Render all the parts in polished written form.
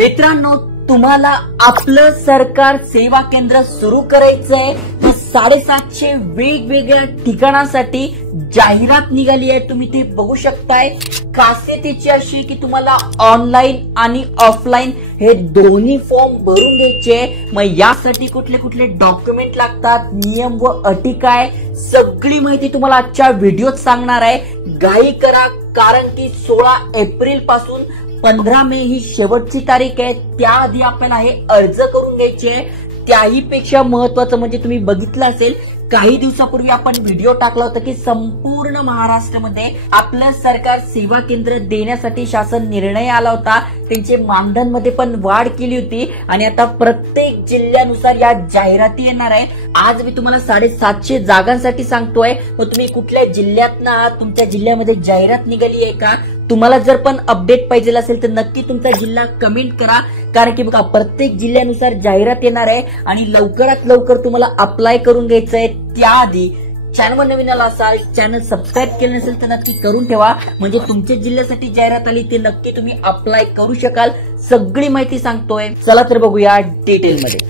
मित्रांनो, तुम्हाला आपलं सरकार सेवा केंद्र सुरू करायचंय तर 750 वेगवेगळ्या ठिकाणासाठी जाहिरात निघाली आहे. तुम्ही ते बघू शकताय. खासियत अशी की तुम्हाला ऑनलाईन आणि ऑफलाईन हे दोन्ही फॉर्म भरून घ्यायचे. मग यासाठी कुठले कुठले डॉक्युमेंट लागतात, नियम व अटी काय, सगळी माहिती तुम्हाला आजच्या व्हिडिओत सांगणार आहे. घाई करा, कारण की 16 एप्रिल पासून 15 मे ही शेवटची तारीख आहे. त्याआधी आपल्याला हे अर्ज करून घ्यायचे. त्याही पेक्षा महत्वाचं म्हणजे तुम्ही बघितलं असेल, काही दिवसापूर्वी आपण व्हिडिओ टाकला होता की संपूर्ण महाराष्ट्रामध्ये आपलं सरकार सेवा केंद्र देण्यासाठी शासन निर्णय आला होता. त्यांचे मानधनमध्ये पण वाढ केली होती आणि आता प्रत्येक जिल्ह्यानुसार या जाहिराती येणार आहे. आज मी तुम्हाला 750 जागांसाठी सांगतोय. मग तुम्ही कुठल्या जिल्ह्यात ना तुमच्या जिल्ह्यामध्ये जाहिरात निघाली आहे का? तुम्हाला जर पण अपडेट पाहिजे असेल तर नक्की तुमचा जिल्हा कमेंट करा, कारण की बघा प्रत्येक जिल्ह्यानुसार जाहिरात येणार आहे आणि लवकरात लवकर तुम्हाला अप्लाय करून घ्यायचं आहे. त्याआधी चॅनलवर नवीन आला असाल, चॅनल सबस्क्राईब केलं नसेल तर नक्की करून ठेवा, म्हणजे तुमच्या जिल्ह्यासाठी जाहिरात आली ते नक्की तुम्ही अप्लाय करू शकाल. सगळी माहिती सांगतोय. चला तर बघूया डिटेलमध्ये.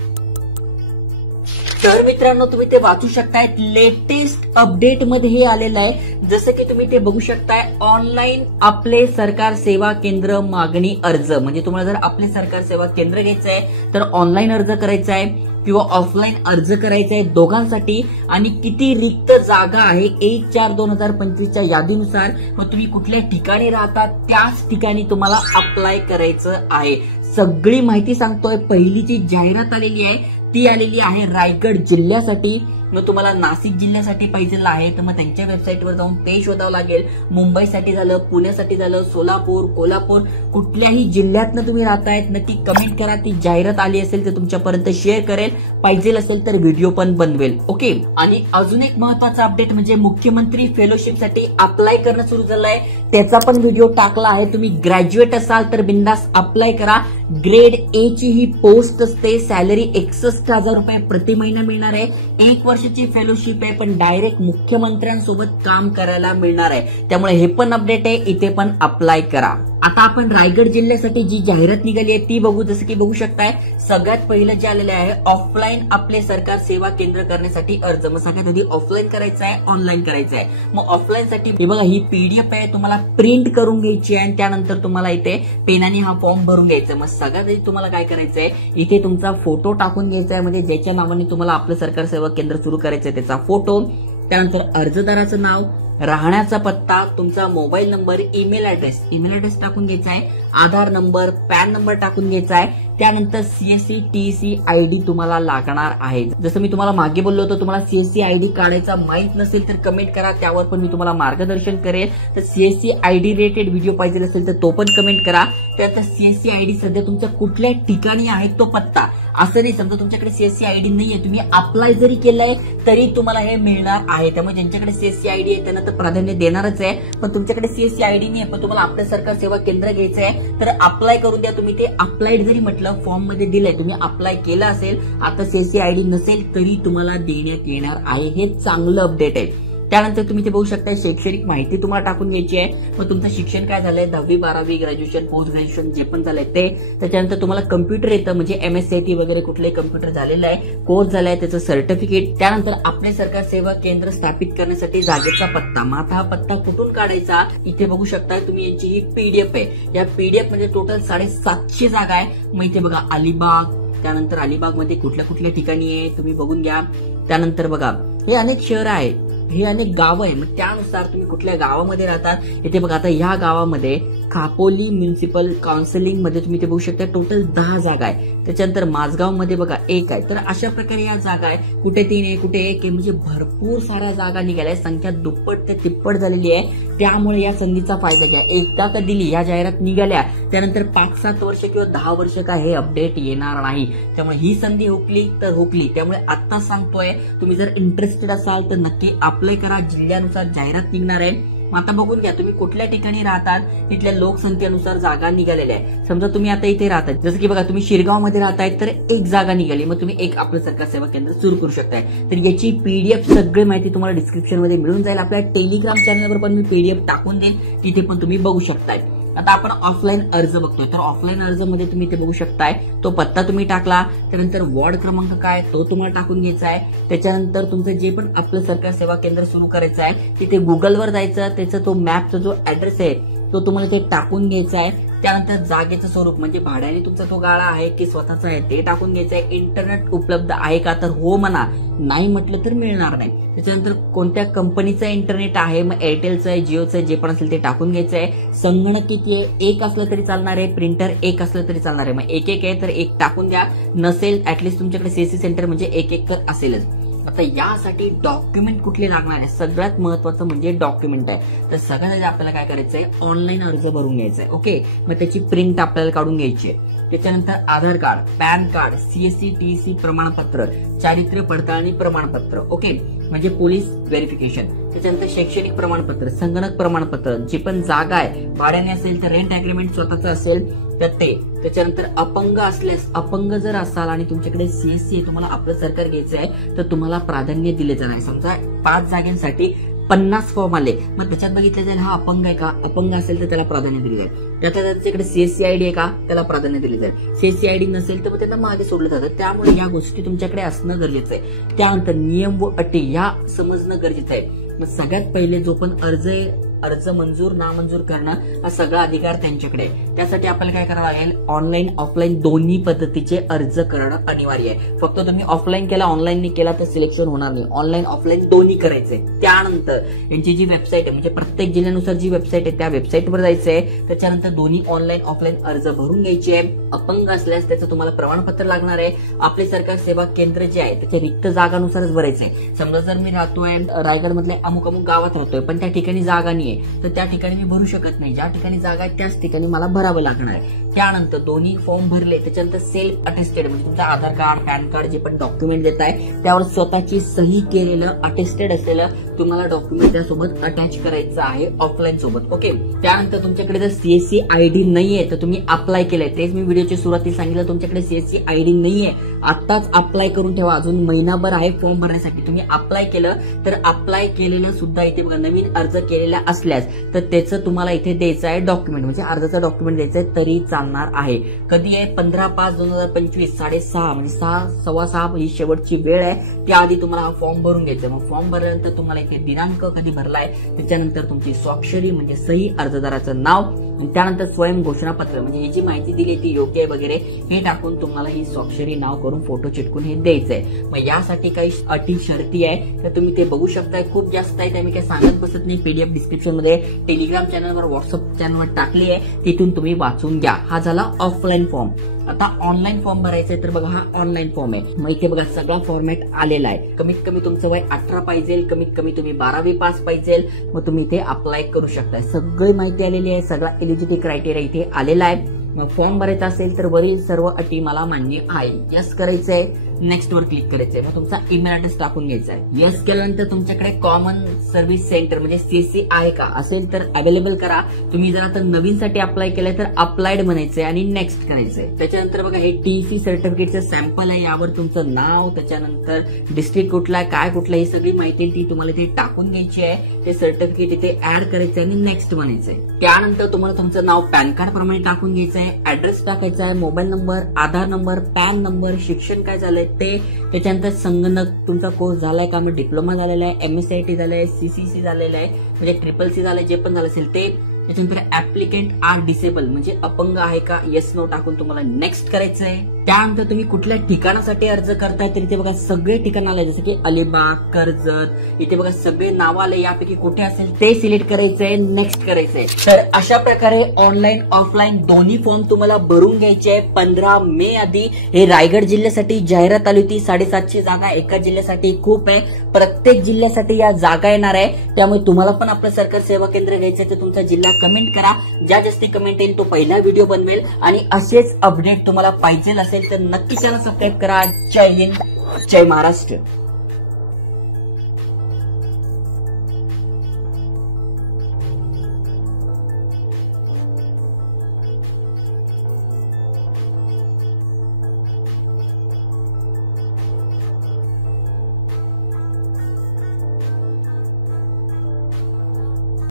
तर मित्रांनो, तुम्ही ते वाचू शकताय. लेटेस्ट अपडेट मध्ये हे आलेलं आहे. जसं की तुम्ही ते बघू शकताय, ऑनलाईन आपले सरकार सेवा केंद्र मागणी अर्ज. म्हणजे तुम्हाला जर आपले सरकार सेवा केंद्र घ्यायचं आहे तर ऑनलाईन अर्ज करायचा आहे किंवा ऑफलाईन अर्ज करायचा आहे, दोघांसाठी. आणि किती रिक्त जागा आहे 1/4/2025 यादीनुसार. मग तुम्ही कुठल्या ठिकाणी राहता त्याच ठिकाणी तुम्हाला अप्लाय करायचं आहे. सगळी माहिती सांगतोय. पहिली जी जाहिरात आलेली आहे ती आलेली आहे रायगड जिल्ह्यासाठी. मग तुम्हाला नाशिक जिल्ह्यासाठी पाहिजे आहे तर मग त्यांच्या वेबसाईटवर जाऊन ते शोधावं लागेल. मुंबईसाठी झालं, पुण्यासाठी झालं, सोलापूर, कोल्हापूर, कुठल्याही जिल्ह्यातनं तुम्ही राहतायत नक्की कमेंट करा. ती जाहिरात आली असेल तर तुमच्यापर्यंत शेअर करेल. पाहिजे असेल तर व्हिडिओ पण बनवेल. ओके. आणि अजून एक महत्वाचा अपडेट म्हणजे मुख्यमंत्री फेलोशिपसाठी अप्लाय करणं सुरू झालंय. त्याचा पण व्हिडिओ टाकला आहे. तुम्ही ग्रॅज्युएट असाल तर बिंदास अप्लाय करा. ग्रेड ए ची ही पोस्ट असते. सॅलरी 61,000 रुपये प्रति महिना मिळणार आहे. 1 वर्षाची फेलोशिप आहे, पण डायरेक्ट मुख्यमंत्र्यांसोबत काम करायला मिळणार आहे. त्यामुळे हे पण अपडेट आहे, इथे पण अप्लाय करा. आता आपण रायगड जिल्ह्यासाठी जी जाहिरात निघाली आहे ती बघू. जसं की बघू शकताय, सगळ्यात पहिलं जे आलेलं आहे ऑफलाईन आपले सरकार सेवा केंद्र करण्यासाठी अर्ज. मग सगळ्यात आधी ऑफलाईन करायचं आहे, ऑनलाईन करायचं आहे. मग ऑफलाईन साठी हे बघा, ही पीडीएफ आहे, तुम्हाला प्रिंट करून घ्यायची आहे आणि त्यानंतर तुम्हाला इथे पेनाने हा फॉर्म भरून घ्यायचा. मग सगळ्यात आधी तुम्हाला काय करायचंय, इथे तुमचा फोटो टाकून घ्यायचा आहे. म्हणजे ज्याच्या नावाने तुम्हाला आपलं सरकार सेवा केंद्र सुरू करायचं आहे त्याचा फोटो, त्यानंतर अर्जदाराचं नाव, राहण्याचा पत्ता, तुमचा मोबाईल नंबर, ईमेल ऍड्रेस टाकून घ्यायचा आहे, आधार नंबर, पॅन नंबर टाकून घ्यायचा आहे. त्यानंतर सीएससी टीसी आयडी तुम्हाला लागणार आहे. जसं मी तुम्हाला मागे बोललो होतो, तुम्हाला सीएससी आयडी काढायचा माहित नसेल तर कमेंट करा, त्यावर पण मी तुम्हाला मार्गदर्शन करेल. तर सीएससी आयडी रिलेटेड व्हिडिओ पाहिजे असेल तर तो पण कमेंट करा. त्यानंतर सीएससी आयडी सध्या तुमच्या कुठल्या ठिकाणी आहे तो पत्ता. असं नाही, समजा तुमच्याकडे सीएससी आयडी नाहीये, तुम्ही अप्लाय जरी केलंय तरी तुम्हाला हे मिळणार आहे. त्यामुळे ज्यांच्याकडे सीएससी आयडी आहे त्यांना तर प्राधान्य देणारच आहे. पण तुमच्याकडे सीएससी आयडी नाही आहे पण तुम्हाला आपलं सरकार सेवा केंद्र घ्यायचं आहे तर अप्लाय करून द्या. तुम्ही ते अप्लाइड जरी म्हटलं, फॉर्म मध्ये दिलंय, तुम्ही अप्लाय केलं असेल, आता सीएससी आयडी नसेल तरी तुम्हाला देण्यात येणार आहे. हे चांगलं अपडेट आहे. त्यानंतर तुम्ही ते बघू शकता, शैक्षणिक माहिती तुम्हाला टाकून घ्यायची आहे. मग तुमचं शिक्षण काय झालंय, 10वी 12वी, ग्रॅज्युएशन, पोस्ट ग्रॅज्युएशन जे पण झालंय ते. त्याच्यानंतर तुम्हाला कम्प्युटर येतं, म्हणजे MSCIT वगैरे कुठलंही कम्प्युटर झालेलं आहे, कोर्स झालाय त्याचं सर्टिफिकेट. त्यानंतर आपले सरकार सेवा केंद्र स्थापित करण्यासाठी जागेचा पत्ता. मग आता हा पत्ता कुठून काढायचा, इथे बघू शकता तुम्ही. यांची ही पीडीएफ आहे. या पीडीएफ मध्ये टोटल 750 जागा आहे. मग इथे बघा अलिबाग, त्यानंतर अलिबाग मध्ये कुठल्या कुठल्या ठिकाणी आहे तुम्ही बघून घ्या. त्यानंतर बघा, हे अनेक शहर आहे, हे अनेक गावं आहे. मग त्यानुसार तुम्ही कुठल्या गावामध्ये राहतात. इथे बघा, आता ह्या गावामध्ये खापोली म्युन्सिपल काउन्सिलिंग मध्ये तुम्ही ते बघू शकता टोटल 10 जागा आहे. त्याच्यानंतर माझगाव मध्ये बघा 1 आहे. तर अशा प्रकारे या जागा आहे. कुठे 3 आहे, कुठे 1 आहे, म्हणजे भरपूर साऱ्या जागा निघाल्या. संख्या दुप्पट ते तिप्पट झालेली आहे. त्यामुळे या संधीचा फायदा घ्या. एकदा का दिली, या जाहिरात निघाल्या त्यानंतर 5-7 वर्ष किंवा 10 वर्ष का हे अपडेट येणार नाही. त्यामुळे ही संधी हुकली तर हुकली. त्यामुळे आता सांगतोय, तुम्ही जर इंटरेस्टेड असाल तर नक्की अप्लाय करा. जिल्ह्यानुसार जाहिरात निघणार आहे. आता बघून घ्या, तुम्ही कुठल्या ठिकाणी राहतात तिथल्या लोकसंख्येनुसार जागा निघालेल्या आहे. समजा तुम्ही आता इथे राहतात, जसं की बघा तुम्ही शिरगाव मध्ये राहताय तर 1 जागा निघाली, मग तुम्ही 1 आपलं सरकार सेवा केंद्र सुरू करू शकताय. तर याची पीडीएफ सगळी माहिती तुम्हाला डिस्क्रिप्शन मध्ये मिळून जाईल. आपल्या टेलिग्राम चॅनलवर पण मी पीडीएफ टाकून देईन, तिथे पण तुम्ही बघू शकताय. आता आपण ऑफलाईन अर्ज बघतोय, तर ऑफलाईन अर्ज मध्ये तुम्ही ते बघू शकताय, तो पत्ता तुम्ही टाकला, त्यानंतर वॉर्ड क्रमांक काय तो तुम्हाला टाकून घ्यायचा आहे, त्याच्यानंतर तुमचं जे पण आपलं सरकार सेवा केंद्र सुरू करायचं आहे तिथे गुगलवर जायचं, त्याचा तो मॅपचा जो ऍड्रेस आहे तो तुम्हाला ते टाकून घ्यायचा आहे, त्यानंतर जागेचं स्वरूप म्हणजे भाड्याने तुमचा तो गाळा आहे की स्वतःचा आहे ते टाकून घ्यायचं आहे, इंटरनेट उपलब्ध आहे का तर हो म्हणा, नाही म्हटलं तर मिळणार नाही, त्याच्यानंतर कोणत्या कंपनीचं इंटरनेट आहे, मग एअरटेलचं आहे, जिओचं आहे, जे पण असेल ते टाकून घ्यायचं आहे, संगणक किती आहे, एक असलं तरी चालणार आहे, प्रिंटर एक असलं तरी चालणार आहे, मग एक आहे तर एक टाकून द्या, नसेल ऍटलिस्ट तुमच्याकडे सीएससी सेंटर म्हणजे एक तर असेलच. आता यासाठी डॉक्युमेंट कुठले लागणार आहे, सगळ्यात महत्वाचं म्हणजे डॉक्युमेंट आहे, तर सगळ्यात आधी आपल्याला काय करायचंय, ऑनलाईन अर्ज भरून घ्यायचा आहे. ओके, मग त्याची प्रिंट आपल्याला काढून घ्यायची आहे, त्याच्यानंतर Aadhaar card, PAN card, CSC TC प्रमाणपत्र, चारित्र्य पडताळणी प्रमाणपत्र, ओके म्हणजे पोलीस व्हेरिफिकेशन, त्याच्यानंतर शैक्षणिक प्रमाणपत्र, संगणक प्रमाणपत्र, जी पण जागा आहे भाड्याने असेल तर रेंट अग्रीमेंट स्वतःचं असेल तर ते, त्याच्यानंतर अपंग असल्यास, अपंग जर असाल आणि तुमच्याकडे सीएससी आहे, तुम्हाला आपलं सरकार घ्यायचं आहे तर तुम्हाला प्राधान्य दिले जाणार आहे. समजा 5 जागांसाठी 50 फॉर्म आले, मग त्याच्यात बघितलं जाईल हा अपंग आहे का, अपंग असेल तर त्याला प्राधान्य दिले जाईल, त्याच्याकडे सीएससी आयडी आहे का त्याला प्राधान्य दिले जाईल, सीएससी आयडी नसेल तर मग त्यांना मागे सोडलं जातं, त्यामुळे या गोष्टी तुमच्याकडे असणं गरजेचं आहे. त्यानंतर नियम व अटी या समजणं गरजेचं आहे. मग सगळ्यात पहिले जो पण अर्ज मंजूर नामंजूर करणं हा सगळा अधिकार त्यांच्याकडे आहे. त्यासाठी आपल्याला काय करावं लागेल, ऑनलाईन ऑफलाईन दोन्ही पद्धतीचे अर्ज करणं अनिवार्य आहे. फक्त तुम्ही ऑफलाईन केला ऑनलाईन केला तर सिलेक्शन होणार नाही, ऑनलाईन ऑफलाईन दोन्ही करायचंय. त्यानंतर यांची जी वेबसाईट आहे म्हणजे प्रत्येक जिल्ह्यानुसार जी वेबसाईट आहे त्या वेबसाईटवर जायचंय, त्याच्यानंतर दोन्ही ऑनलाईन ऑफलाईन अर्ज भरून घ्यायचे आहे. अपंग असल्यास त्याचं तुम्हाला प्रमाणपत्र लागणार आहे. आपले सरकार सेवा केंद्र जे आहे त्याच्या रिक्त जागानुसारच भरायचंय. समजा जर मी राहतोय रायगड मधल्या अमुक गावात राहतोय पण त्या ठिकाणी जागा नाही, तर त्या ठिकाणी मी भरू शकत नाही, ज्या ठिकाणी जागा आहे त्याच ठिकाणी मला भरावं लागणार आहे. त्यानंतर दोन्ही फॉर्म भरले, त्याच्यानंतर सेल्फ अटेस्टेड म्हणजे तुमचं आधार कार्ड, पॅन कार्ड जे पण डॉक्युमेंट देत आहे त्यावर स्वतःची सही केलेलं अटेस्टेड असलेलं तुम्हाला डॉक्युमेंट त्यासोबत अटॅच करायचं आहे ऑफलाईन सोबत. ओके, त्यानंतर तुमच्याकडे जर सीएससी आयडी नाहीये तर तुम्ही अप्लाय केलंय, तेच मी व्हिडिओच्या सुरुवातीला सांगितलं, तुमच्याकडे सीएससी आयडी नाहीये आताच अप्लाय करून ठेवा, अजून महिनाभर आहे फॉर्म भरण्यासाठी. तुम्ही अप्लाय केलं तर अप्लाय केलेलं सुद्धा इथे बघा नवीन अर्ज केलेला असल्यास तर त्याचं तुम्हाला इथे द्यायचं आहे डॉक्युमेंट म्हणजे अर्जाचा डॉक्युमेंट द्यायचं आहे तरी चालणार आहे. कधी आहे 15/5/2025 6:30 म्हणजे 6:15 ही शेवटची वेळ आहे, त्याआधी तुम्हाला हा फॉर्म भरून घ्यायचा. मग फॉर्म भरल्यानंतर तुम्हाला इथे दिनांक कधी भरलाय, त्याच्यानंतर तुमची स्वाक्षरी म्हणजे सही, अर्जदाराचं नाव, त्यानंतर स्वयं घोषणापत्र म्हणजे ही जी माहिती दिली ती योग्य आहे वगैरे हे टाकून तुम्हाला ही स्वाक्षरी नाव करून फोटो चिटकून हे द्यायचंय. मग यासाठी काही अटी शर्ती आहे तर तुम्ही ते बघू शकताय, खूप जास्त आहे त्या मी काही सांगत बसत नाही. पीडीएफ डिस्क्रिप्शन मध्ये टेलिग्राम चॅनलवर व्हॉट्सअप चॅनलवर टाकली आहे, तिथून तुम्ही वाचून घ्या. हा झाला ऑफलाईन फॉर्म. आता ऑनलाईन फॉर्म भरायचा आहे तर बघा हा ऑनलाईन फॉर्म आहे. मग इथे बघा सगळा फॉर्मॅट आलेला आहे. कमीत कमी तुमचं वय 18 पाहिजे, कमीत कमी तुम्ही 12वी पास पाहिजे, मग तुम्ही इथे अप्लाय करू शकताय. सगळी माहिती आलेली आहे, सगळा एलिजिबिलिटी क्रायटेरिया इथे आलेला आहे. मग फॉर्म भरायचा असेल तर वरील सर्व अटी मला मान्य आहे, यस करायचंय, नेक्स्ट वर क्लिक करायचंय. मग तुमचा ईमेल ऍड्रेस टाकून घ्यायचा आहे. यस केल्यानंतर तुमच्याकडे कॉमन सर्व्हिस सेंटर म्हणजे सीएससी आहे का असेल तर अवेलेबल करा. तुम्ही जर आता नवीनसाठी अप्लाय केलंय तर अप्लाइड म्हणायचंय आणि नेक्स्ट करायचंय. त्याच्यानंतर बघा हे टीसी सर्टिफिकेटचं सॅम्पल आहे, यावर तुमचं नाव, त्याच्यानंतर डिस्ट्रिक्ट कुठला आहे, काय कुठला, ही सगळी माहिती ती तुम्हाला इथे टाकून घ्यायची आहे. ते सर्टिफिकेट इथे ऍड करायचं आणि नेक्स्ट म्हणायचंय. त्यानंतर तुम्हाला तुमचं नाव पॅन कार्ड प्रमाणे टाकून घ्यायचं आहे, ऍड्रेस टाकायचा आहे, मोबाईल नंबर, आधार नंबर, पॅन नंबर, शिक्षण काय झालंय ते, त्याच्यानंतर संगणक तुमचा कोर्स झालाय का, मग डिप्लोमा झालेला आहे, MSCIT झालाय, CCC झालेला आहे म्हणजे CCC झालंय, जे पण झालं असेल ते. त्याच्यानंतर ऍप्लिकेंट आर डिसेबल म्हणजे अपंग आहे का, येस नो टाकून तुम्हाला नेक्स्ट करायचंय. त्यानंतर तुम्ही कुठल्या ठिकाणासाठी अर्ज करताय तर इथे बघा सगळे ठिकाण आले, जसं की अलिबाग, कर्जत, इथे बघा सगळे नाव आले, यापैकी कुठे असेल ते सिलेक्ट करायचंय, नेक्स्ट करायचंय. तर अशा प्रकारे ऑनलाईन ऑफलाईन दोन्ही फॉर्म तुम्हाला भरून घ्यायचे आहे. 15 मे आधी हे रायगड जिल्ह्यासाठी जाहिरात आली होती. 750 जागा एका जिल्ह्यासाठी खूप आहे, प्रत्येक जिल्ह्यासाठी या जागा येणार आहे. त्यामुळे तुम्हाला पण आपलं सरकार सेवा केंद्र घ्यायचं तर तुमचा जिल्हा कमेंट करा, ज्या जास्ती कमेंट येईल तो पहिला व्हिडिओ बनवेल. आणि असेच अपडेट तुम्हाला पाहिजे असेल तर नक्की चॅनल सबस्क्राईब करा. जय हिंद, जय महाराष्ट्र.